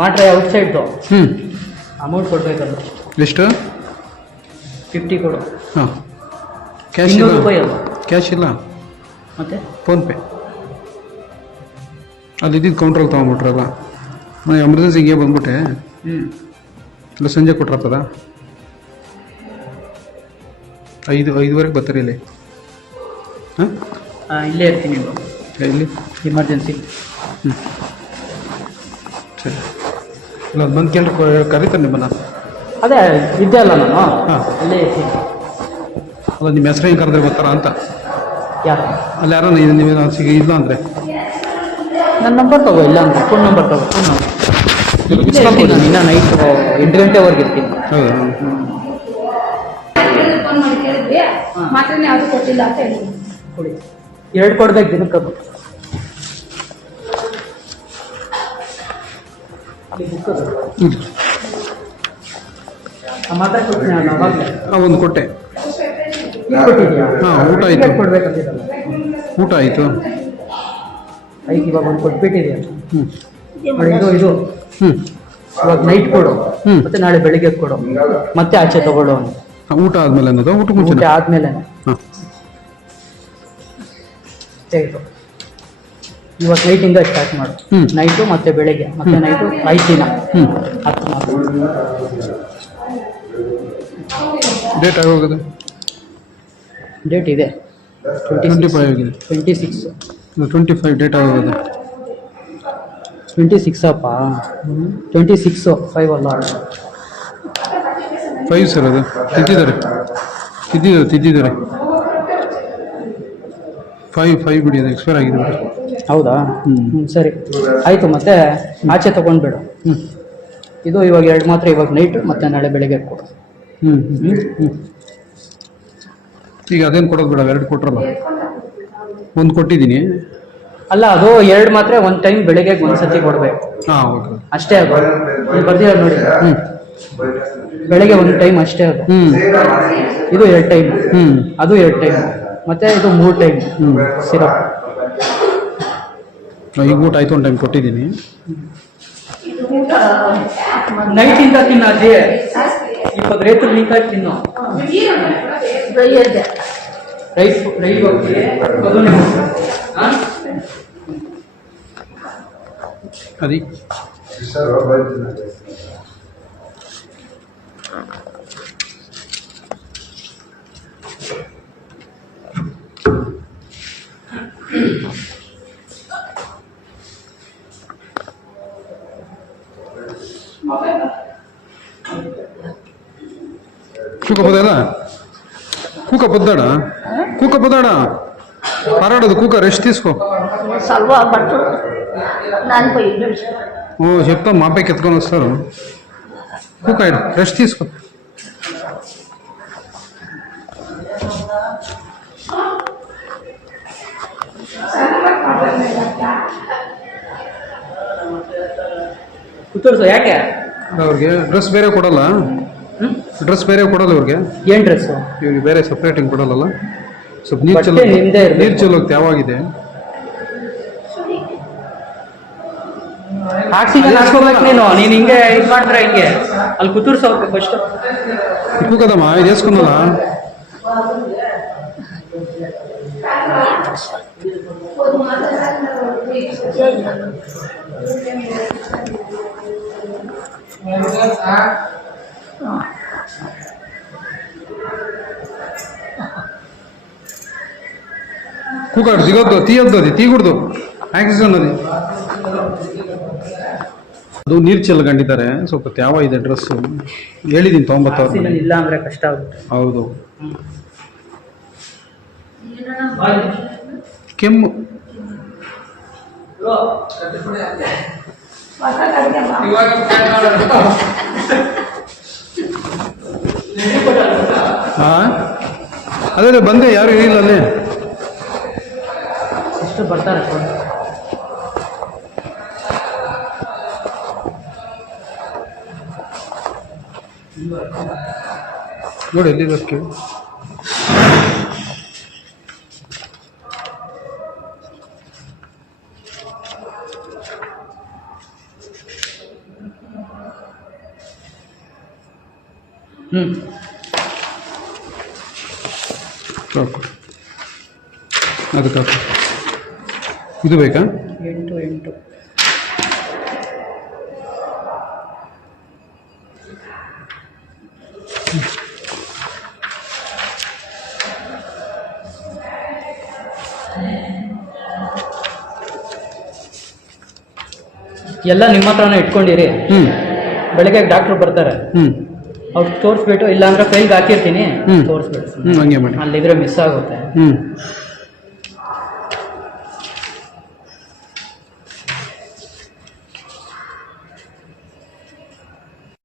ಮಾಟ್ರೆ ಔಟ್ಸೈಡ್ದು ಹ್ಞೂ ಅಮೌಂಟ್ ಕೊಡಬೇಕಲ್ಲ ಎಷ್ಟು? ಫಿಫ್ಟಿ ಕೊಡು. ಹಾಂ. ಕ್ಯಾಶ್ ಇನ್ನೂರು ಇಲ್ಲ? ರೂಪಾಯಿ ಅಲ್ಲ ಕ್ಯಾಶ್ ಇಲ್ಲ? ಮತ್ತೆ? ಫೋನ್ಪೇ ಅಲ್ಲಿ ಇದ್ದಿದ್ದು ಕೌಂಟ್ರಲ್ಲಿ ತೊಗೊಂಬಿಟ್ರಲ್ಲ ನಾನು ಎಮರ್ಜೆನ್ಸಿಗೆ ಬಂದ್ಬಿಟ್ಟೆ. ಹ್ಞೂ ಇಲ್ಲ ಸಂಜೆ ಕೊಟ್ರತ್ತದ? ಐದು ಐದುವರೆಗೆ ಬರ್ತಾರೆ ಇಲ್ಲಿ. ಹಾಂ? ಇಲ್ಲೇ ಇರ್ತೀನಿ ಇಲ್ಲಿ ಎಮರ್ಜೆನ್ಸಿ ಸರಿ. ಇಲ್ಲ ಅದು ಬಂದು ಕೇಳಿ ಕರೀತಾರೆ ನಿಮ್ಮನ್ನ. ಅದೇ ಇದ್ದೆ ಅಲ್ಲ ನಾನು. ಹಾಂ. ಅಲ್ಲಿ ಅಲ್ಲ ನಿಮ್ಮ ಹೆಸರು ಹೆಂಗೆ ಕರೆದ್ರೆ ಬರ್ತಾರ ಅಂತ. ಯಾರು? ಅಲ್ಲಿ ಯಾರೋ ನೀವು ಸಿಗ ಇಲ್ಲ ಅಂದರೆ. ನನ್ನ ನಂಬರ್ ತಗೋ ಇಲ್ಲ ಅಂತ ಫೋನ್ ನಂಬರ್ ತಗೋ. ಫೋನ್ ನಂಬರ್ ಇನ್ನೂ ನೈಟ್ ಎಂಟು ಗಂಟೆವರೆಗೆ ಇರ್ತೀನಿ. ಹೌದಾ? ಫೋನ್ ಮಾಡಿ ಕೇಳಿದ್ವಿ ಮಾತ್ರನೇ ಯಾವುದು ಕೊಟ್ಟಿಲ್ಲ ಅಂತ ಹೇಳಿದ್ವಿ ಕೊಡಿ. ಎರಡು ಕೊಡ್ಬೇಕು ದಿನಕ್ಕೆ ಹ್ಞೂ ಒಂದು ಕೊಟ್ಟೆ. ಹಾ ಊಟ ಆಯ್ತು. ಊಟ ಆಯಿತು. ಐದು ಇವಾಗ ಒಂದು ಕೊಟ್ಬಿಟ್ಟಿದ್ಯಾ ಹ್ಞೂ ಇದು ಇದು. ಹ್ಞೂ ಇವಾಗ ನೈಟ್ ಕೊಡು. ಮತ್ತೆ ನಾಳೆ ಬೆಳಿಗ್ಗೆ ಕೊಡು. ಮತ್ತೆ ಆಚೆ ತಗೊಳ್ಳೋ ಊಟ ಆದ್ಮೇಲೆ ಅನ್ನೋದು? ಊಟ ಊಟ ಮುಂಚೆ ಆದ್ಮೇಲೆ. ಹಾಂ. ಇದು ಇವಾಗ ನೈಟಿಂದ ಸ್ಟಾರ್ಟ್ ಮಾಡು. ಹ್ಮ್. ನೈಟು ಮತ್ತೆ ಬೆಳಿಗ್ಗೆ ಮತ್ತೆ ನೈಟು ಐದು ದಿನ. ಹ್ಞೂ ಹತ್ತು ಮಾತು ಡೇಟ್ ಆಗೋಗಿದೆ ಡೇಟ್ ಇದೆ. ಟ್ವೆಂಟಿ ಫೈವ್ ಆಗಿದೆ twenty six twenty five date ಆಗೋಗಿದೆ ಟ್ವೆಂಟಿ ಸಿಕ್ಸ್ ಅಪ್ಪ? ಟ್ವೆಂಟಿ ಸಿಕ್ಸು ಫೈವ್ ಅಲ್ಲ. ಫೈವ್ ಸರ್ ಅದು. ತಿದ್ದಿದ್ದಾರೆ. ತಿದ್ದಿದ್ದಾರೆ ತಿದ್ದಿದ್ದಾರೆ. ಫೈವ್ ಫೈವ್ ಬಿಡಿ ಅದು ಎಕ್ಸ್ಪೈರ್ ಆಗಿದೆ ಹೌದಾ. ಹ್ಞೂ ಸರಿ. ಆಯಿತು ಮತ್ತೆ ಆಚೆ ತೊಗೊಂಡ್ಬೇಡ. ಹ್ಞೂ ಇದು ಇವಾಗ ಎರಡು ಮಾತ್ರ ಇವಾಗ ನೈಟ್ ಮತ್ತೆ ನಾಳೆ ಬೆಳಿಗ್ಗೆ ಕೊಡು. ಹ್ಞೂ ಹ್ಞೂ ಹ್ಞೂ ಈಗ ಅದೇನು ಕೊಡೋದು ಬೇಡ ಎರಡು ಕೊಟ್ರಲ್ಲ? ಒಂದು ಕೊಟ್ಟಿದ್ದೀನಿ. ಅಲ್ಲ ಅದು ಎರಡು ಮಾತ್ರ ಒಂದು ಟೈಮ್ ಬೆಳಿಗ್ಗೆ ಒಂದ್ಸತಿ ಕೊಡಬೇಕು. ಹಾಂ ಓಕೆ ಅಷ್ಟೇ ಅದು. ನೀವು ಬರ್ತೀರ ನೋಡಿ. ಹ್ಞೂ ಬೆಳಿಗ್ಗೆ ಒಂದು ಟೈಮ್ ಅಷ್ಟೇ ಅದು. ಹ್ಞೂ ಇದು ಎರಡು ಟೈಮ್ ಹ್ಞೂ ಅದು ಎರಡು ಟೈಮ್ ಮತ್ತೆ ಇದು ಮೂರು ಟೈಮ್. ಸಿರಪ್ ಈಗ ಊಟ ಆಯ್ತು ಒಂದು ಟೈಮ್ ಕೊಟ್ಟಿದ್ದೀನಿ. ನೈಟಿಂದ ತಿನ್ನು ಅಜ್ಜಿ. ಇಪ್ಪತ್ತು ರೈತರು ನೀಕಾಗಿ ತಿನ್ನು. Rice rice? ಅದಿ కూకపోతేదా కూకపోతాడా కూకపోతాడా పరాడదు కూక రెస్ట్ తీసుకో. ఓ చెప్తాం మా పైకి ఎత్తుకొని వస్తారు. కూక రెస్ట్ తీసుకో. ತೋರಿಸು ಯಾಕೆ? ಅವ್ರಿಗೆ ಡ್ರೆಸ್ ಬೇರೆ ಕೊಡಲ್ಲ. ಡ್ರೆಸ್ ಬೇರೆ ಕೊಡಲ್ಲ ಇವ್ರಿಗೆ. ಏನು ಡ್ರೆಸ್ ಇವ್ರಿಗೆ ಬೇರೆ ಸಪ್ರೇಟ್ ಹಿಂಗೆ ಕೊಡಲ್ಲ ಸ್ವಲ್ಪ ನೀರು ಚಲೋ ಚೆಲ್ಲ ನಿಮ್ದೇ ಇರ್ಬೇಕು. ನೀರು ಇದೆ ಯಾವಾಗಿದೆ? ಆಕ್ಸಿಜನ್ ಹಾಕ್ಸ್ಕೊಬೇಕು ನೀನು? ನೀನು ಹಿಂಗೆ ಇದು ಮಾಡಿದ್ರೆ ಹಿಂಗೆ? ಅಲ್ಲಿ ಕುತೂರ್ಸು ಅವ್ರಿಗೆ ಫಸ್ಟ್ ಇಟ್ಕೋದಮ್ಮ ಇದು ಏಸ್ಕೊನಲ್ಲ కూకాడు దిగొద్దు తీయొద్దు అది తీయకూడదు ಆಕ್ಸಿಜನ್ అది ಅದು ನೀರು ಚೆಲ್ಕೊಂಡಿದ್ದಾರೆ ಸ್ವಲ್ಪ ತ್ಯಾವ ಇದೆ ಡ್ರೆಸ್ಸು ಹೇಳಿದ್ದೀನಿ ತೊಗೊಂಬತ್ತವ್ರು ಆಕ್ಸಿಜನ್ ಇಲ್ಲ ಅಂದ್ರೆ ಕಷ್ಟ ಆಗುತ್ತೆ ಹೌದು ಕೆಮ್ಮು ಹಾ ಅದೇ ಅದೇ ಬಂದೆ ಯಾರು ಹೇಳಿಲ್ಲ ಅಲ್ಲಿ ಆದಷ್ಟು ಬರ್ತಾರೆ ಸರ್. ನೋಡಿ ಎಲ್ಲಿದೆ ಕೇಳಿ ಹ್ಞೂ ಅದಕ್ಕೆ ಇದು ಬೇಕಾ? ಎಂಟು ಎಂಟು. ಎಲ್ಲ ನಿಮ್ಮ ಹತ್ರನೇ ಇಟ್ಕೊಂಡಿರಿ. ಹ್ಞೂ ಬೆಳಗ್ಗೆ ಡಾಕ್ಟ್ರು ಬರ್ತಾರೆ. ಹ್ಞೂ ಅವ್ರು ತೋರಿಸ್ಬಿಟ್ಟು ಇಲ್ಲಾಂದ್ರೆ ಕೈಗೆ ಹಾಕಿರ್ತೀನಿ. ಹ್ಮ್. ತೋರಿಸ್ಬಿಟ್ಟು ಹ್ಞೂ ಹಂಗೆ ಮಾಡಿ. ಅಲ್ಲಿದ್ರೆ ಮಿಸ್ ಆಗುತ್ತೆ. ಹ್ಞೂ